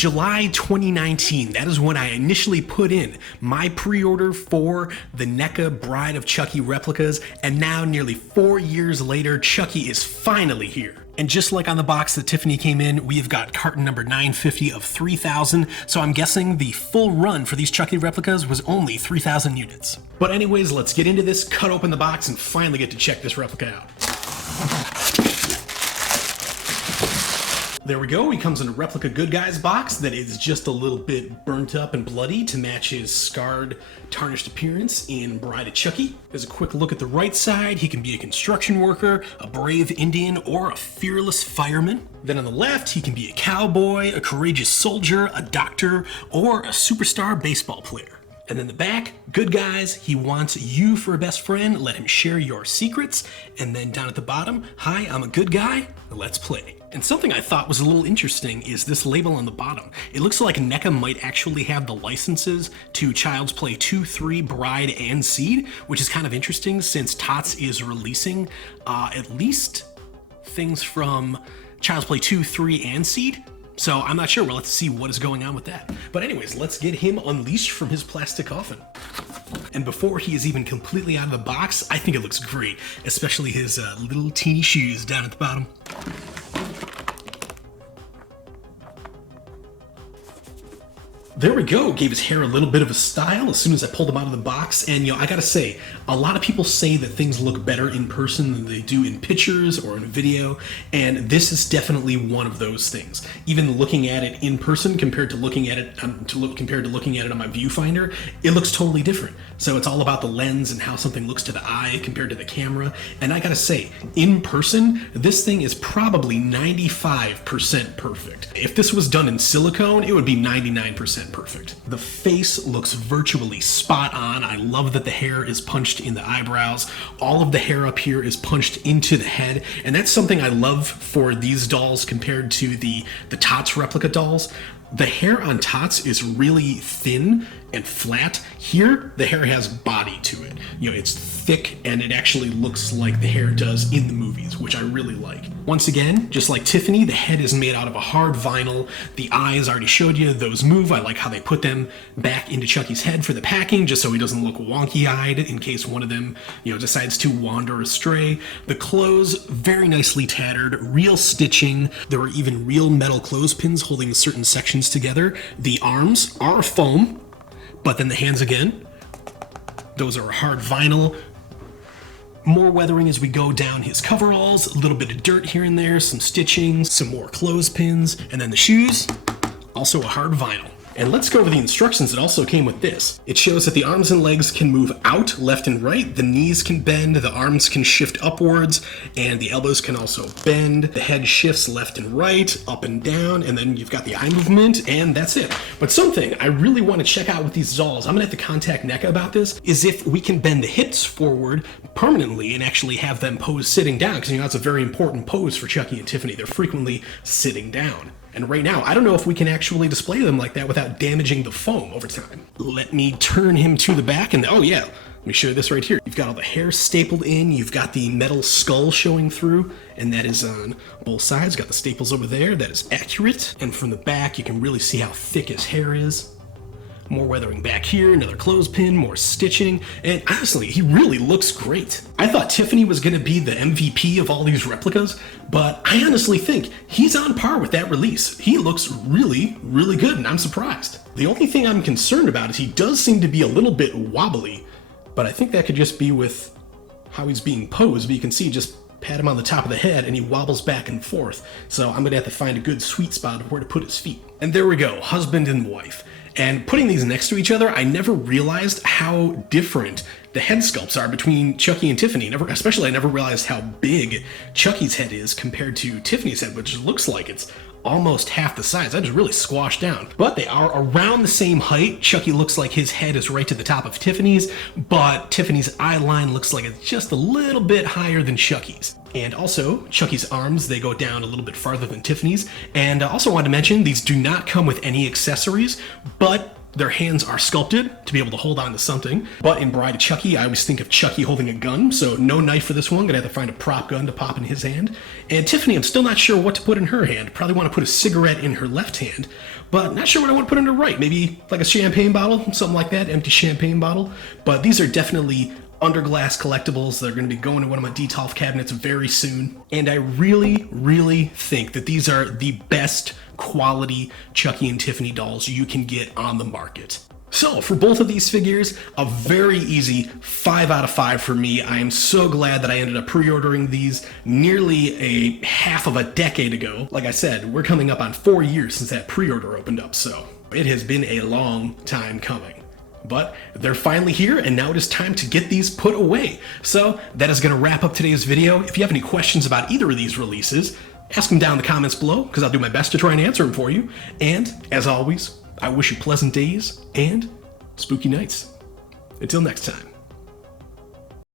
July 2019, that is when I initially put in my pre-order for the Neca Bride of Chucky replicas, and now nearly 4 years later, Chucky is finally here. And just like on the box that Tiffany came in, we have got carton number 950 of 3,000, so I'm guessing the full run for these Chucky replicas was only 3,000 units. But anyways, let's get into this, cut open the box, and finally get to check this replica out. There we go, he comes in a Replica Good Guys box that is just a little bit burnt up and bloody to match his scarred, tarnished appearance in Bride of Chucky. There's a quick look at the right side. He can be a construction worker, a brave Indian, or a fearless fireman. Then on the left, he can be a cowboy, a courageous soldier, a doctor, or a superstar baseball player. And then the back, good guys, he wants you for a best friend, let him share your secrets. And then down at the bottom, hi, I'm a good guy, let's play. And something I thought was a little interesting is this label on the bottom. It looks like Neca might actually have the licenses to Child's Play 2, 3, Bride, and Seed, which is kind of interesting since Tots is releasing at least things from Child's Play 2, 3, and Seed. So I'm not sure, we'll have to see what is going on with that. But anyways, let's get him unleashed from his plastic coffin. And before he is even completely out of the box, I think it looks great, especially his little teeny shoes down at the bottom. There we go, gave his hair a little bit of a style as soon as I pulled him out of the box. And I gotta say, a lot of people say that things look better in person than they do in pictures or in a video, and this is definitely one of those things. Even looking at it in person compared to looking at it on my viewfinder, it looks totally different. So it's all about the lens and how something looks to the eye compared to the camera. And I gotta say, in person, this thing is probably 95% perfect. If this was done in silicone, it would be 99% perfect. The face looks virtually spot on. I love that the hair is punched in the eyebrows. All of the hair up here is punched into the head, and that's something I love for these dolls compared to the Tots replica dolls. The hair on Tots is really thin and flat. Here, the hair has body to it. It's thick and it actually looks like the hair does in the movies, which I really like. Once again, just like Tiffany, the head is made out of a hard vinyl. The eyes, I already showed you, those move. I like how they put them back into Chucky's head for the packing, just so he doesn't look wonky-eyed in case one of them, decides to wander astray. The clothes, very nicely tattered, real stitching. There are even real metal clothespins holding certain sections together. The arms are foam, but then the hands again, those are hard vinyl. More weathering as we go down his coveralls, a little bit of dirt here and there, some stitching, some more clothespins, and then the shoes, also a hard vinyl. And let's go over the instructions that also came with this. It shows that the arms and legs can move out left and right, the knees can bend, the arms can shift upwards, and the elbows can also bend. The head shifts left and right, up and down, and then you've got the eye movement, and that's it. But something I really want to check out with these dolls, I'm gonna have to contact Neca about this, is if we can bend the hips forward permanently and actually have them pose sitting down, because that's a very important pose for Chucky and Tiffany. They're frequently sitting down. And right now, I don't know if we can actually display them like that without damaging the foam over time. Let me turn him to the back, and oh yeah, let me show you this right here. You've got all the hair stapled in, you've got the metal skull showing through, and that is on both sides. Got the staples over there, that is accurate. And from the back, you can really see how thick his hair is. More weathering back here, another clothespin, more stitching, and honestly, he really looks great. I thought Tiffany was gonna be the MVP of all these replicas, but I honestly think he's on par with that release. He looks really, really good, and I'm surprised. The only thing I'm concerned about is he does seem to be a little bit wobbly, but I think that could just be with how he's being posed, but you can see just pat him on the top of the head and he wobbles back and forth. So I'm gonna have to find a good sweet spot of where to put his feet. And there we go, husband and wife. And putting these next to each other, I never realized how different the head sculpts are between Chucky and Tiffany. Especially I never realized how big Chucky's head is compared to Tiffany's head, which looks like it's almost half the size. That just really squashed down. But they are around the same height. Chucky looks like his head is right to the top of Tiffany's, but Tiffany's eye line looks like it's just a little bit higher than Chucky's. And also, Chucky's arms, they go down a little bit farther than Tiffany's. And I also wanted to mention, these do not come with any accessories, but Their hands are sculpted to be able to hold on to something. But in Bride of Chucky, I always think of Chucky holding a gun, so no knife for this one. Gonna have to find a prop gun to pop in his hand. And Tiffany, I'm still not sure what to put in her hand. Probably want to put a cigarette in her left hand, but not sure what I want to put in her right. Maybe like a champagne bottle, something like that, empty champagne bottle. But these are definitely Underglass collectibles that are going to be going to one of my Detolf cabinets very soon. And I really, really think that these are the best quality Chucky and Tiffany dolls you can get on the market. So for both of these figures, a very easy 5 out of 5 for me. I am so glad that I ended up pre-ordering these nearly a half of a decade ago. Like I said, we're coming up on 4 years since that pre-order opened up, so it has been a long time coming. But they're finally here, and now it is time to get these put away. So that is going to wrap up today's video. If you have any questions about either of these releases, ask them down in the comments below, because I'll do my best to try and answer them for you. And as always, I wish you pleasant days and spooky nights. Until next time.